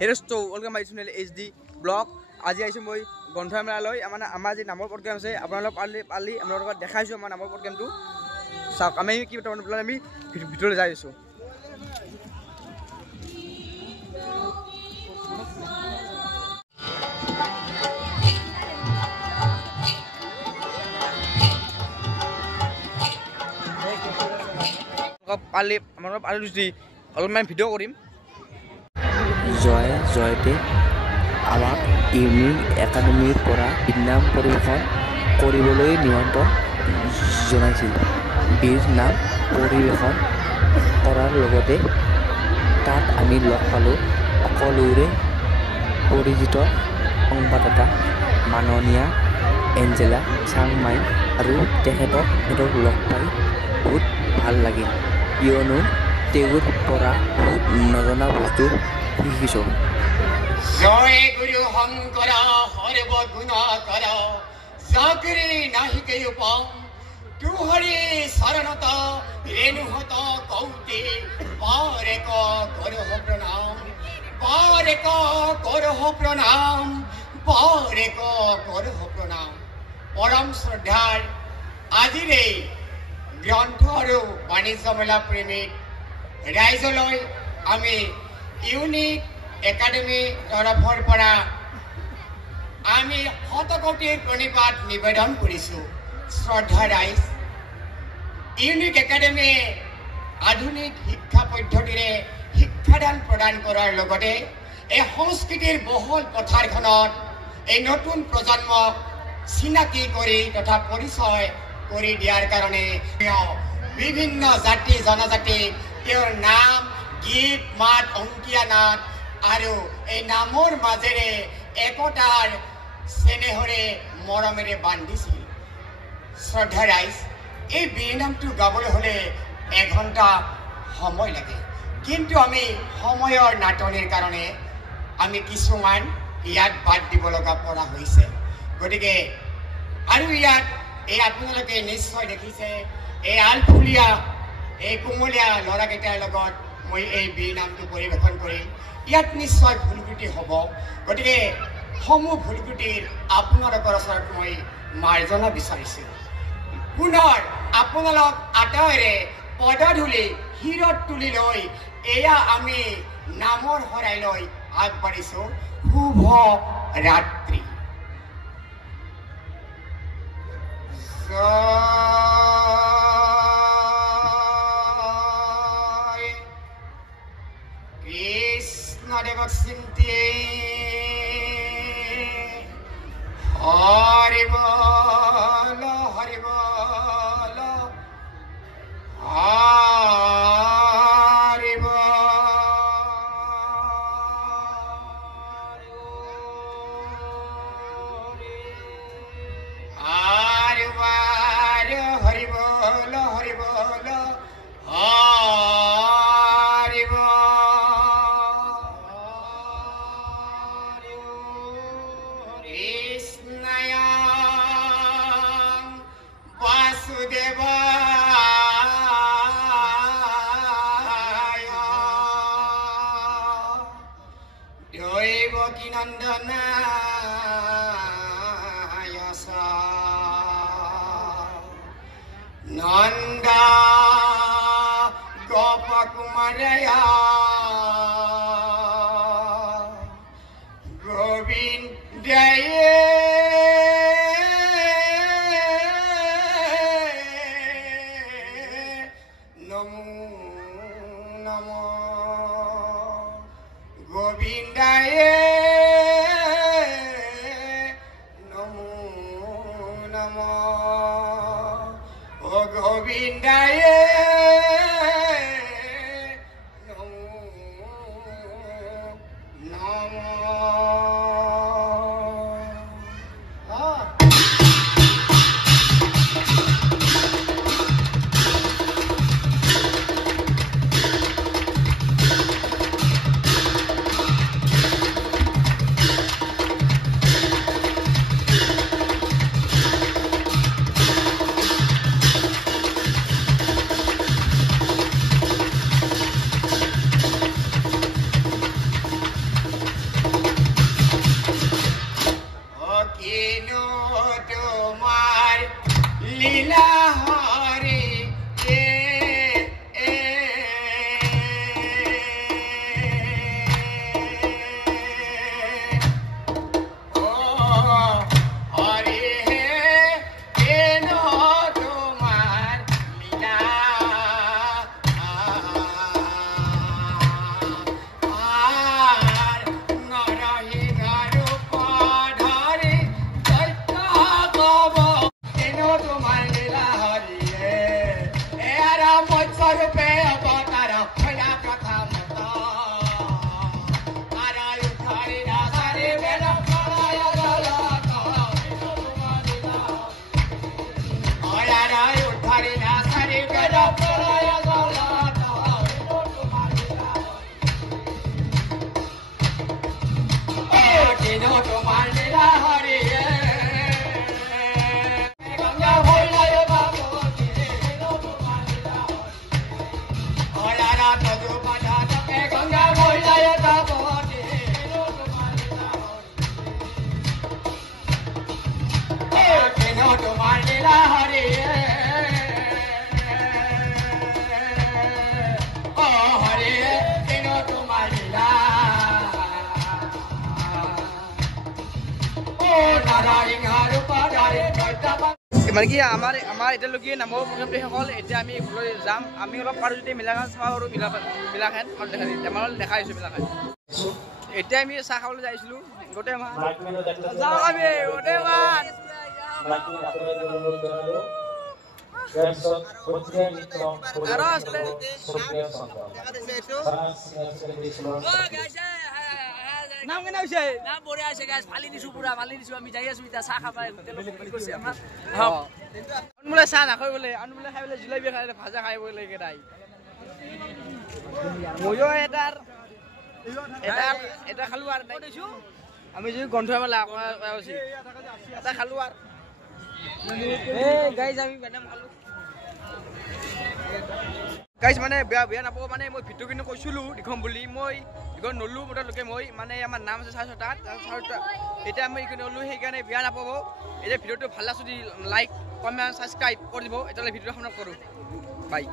হেৰস্তো welcome my channel HD blog. আজি আহিছোঁ মই গ্ৰন্থমেলালৈ। আমাৰ যি নামৰ প্ৰগ্ৰেম আছে আপোনালোক পালি আপোনালোকক দেখাইছোঁ আমাৰ নামৰ প্ৰগ্ৰেমটো। চাওক আমি কি বৰ্তমান আমি ভিতৰলৈ যাই আছোঁ। পালি আমাৰ পালি অলপমান ভিডিঅ' কৰিম। জয়তে আমাক ইউনিক একাডেমীৰ পৰা বিনাম পৰিৱেশন কৰিবলৈ নিমন্ত্ৰণ জনাইছিল। বীৰ নাম পৰিৱেশন কৰাৰ লগতে তাত আমি লগ পালোঁ সকলোৰে পৰিচিত সংবাদদাতা মাননীয়া এঞ্জেলা চাংমাই, আৰু তেখেতক লগ পাই বহুত ভাল লাগিল, কিয়নো তেওঁৰ পৰা বহুত নজনা বস্তু শিকিছোঁ। জয় গুৰু শংকৰ সৰ্বগুণ কৰ চাকৰি নাহিকে উপাম তুহৰি শৰণত ৰেণুহত কৌতে পাৰেক কৰহ প্ৰণাম পাৰেক কৰহ প্ৰণাম পাৰেক কৰহ প্ৰণাম। পৰম শ্ৰদ্ধাৰ আজিৰ এই গ্ৰন্থ আৰু বাণিজ্য মেলা প্ৰেমিক ৰাইজলৈ আমি ইউনিক একাডেমি তৰফৰ পৰা আমি শতকোটিৰ প্ৰণিপাত নিবেদন কৰিছোঁ। শ্ৰদ্ধা ৰাইজ, ইউনিক একাডেমিয়ে আধুনিক শিক্ষা পদ্ধতিৰে শিক্ষাদান প্ৰদান কৰাৰ লগতে এই সংস্কৃতিৰ বহল পথাৰখনত এই নতুন প্ৰজন্মক চিনাকি কৰি তথা পৰিচয় কৰি দিয়াৰ কাৰণে বিভিন্ন জাতি জনজাতি তেওঁৰ নাম, গীত মাত, অংকীয়া নাট আৰু এই নামৰ মাজেৰে একতাৰ চেনেহৰে মৰমেৰে বান্ধিছিল। শ্ৰদ্ধা ৰাইজ, এই বীৰ নামটো গাবলৈ হ'লে এঘণ্টা সময় লাগে, কিন্তু আমি সময়ৰ নাটনিৰ কাৰণে আমি কিছুমান ইয়াত বাদ দিব লগা পৰা হৈছে। গতিকে আৰু ইয়াত এই আপোনালোকে নিশ্চয় দেখিছে এই আলফুলীয়া এই কুমলীয়া ল'ৰাকেইটাৰ লগত মই এই বীৰ নামটো পৰিৱেশন কৰিম। ইয়াত নিশ্চয় ভুলকুটি হ'ব, গতিকে সমূহ ভুলকুটিৰ আপোনালোকৰ ওচৰত মই মাৰ্জনা বিচাৰিছোঁ। পুনৰ আপোনালোক আটাইৰে পদধূলি শিৰত তুলি লৈ এয়া আমি নামৰ শৰাইলৈ আগবাঢ়িছোঁ। শুভ ৰাত্ৰি। কৃষ্ণদেৱক চিন্তিয়ে হৰি বল হৰি বল হৰি বল। হরি বল হরি বল হরি বল। কৃষ্ণায় বাসুদেবায় দৈবকী নন্দনায় নন্দা গোপকুমারয়া গোবিন্দায় নমো নমো গোবিন্দায় নমো নমো গোবিন্দায় নমো নমো। মানে কি আমাৰ এতিয়ালৈকে নামৰ প্ৰগ্ৰেমটো শেষ হ'ল এতিয়া আমি ঘৰলৈ যাম আমি অলপ পাৰোঁ যদি মিলাখান চাওঁ আৰু মিলাখান আৰু দেখা দিম আমাৰ দেখা আহিছোঁ মিলাখান এতিয়া আমি চাহ খাবলৈ যাইছিলোঁ গোটেই মাহ যাওঁ আমি গোটেই মাহ নাম কেনে হৈছে নাম বঢ়িয়া হৈছে গাইজ ফালি দিছোঁ পুৰা ফালি দিছোঁ আমি যাই আছোঁ এতিয়া চাহ খাবা কৰিছে আমাৰ বোলে চাহ নাখায় বোলে আন বোলে খাই বোলে জিলাপি খাই ভাজা খাই বোলে কেইটাই ময়ো এটা খালোঁ আৰু আমি যদি গ্ৰন্থমেলা এটা খালোঁ আৰু গাইজ আমি বেনাম খালোঁ গাইজ মানে বেয়া নাপাব মানে মই ভিডিঅ' কিন্তু কৈছিলোঁ দেখাম বুলি মই এখন নলোঁ মোটালৈকে মই মানে আমাৰ নাম আছে 6:30 এতিয়া আমি এইখিনি নলোঁ সেইকাৰণে বেয়া নাপাব এতিয়া ভিডিঅ'টো ভাল লাগছে যদি লাইক কমেণ্ট ছাবস্ক্ৰাইব কৰি দিব এতিয়ালৈ ভিডিঅ'টো সমাপ্ত কৰোঁ বাই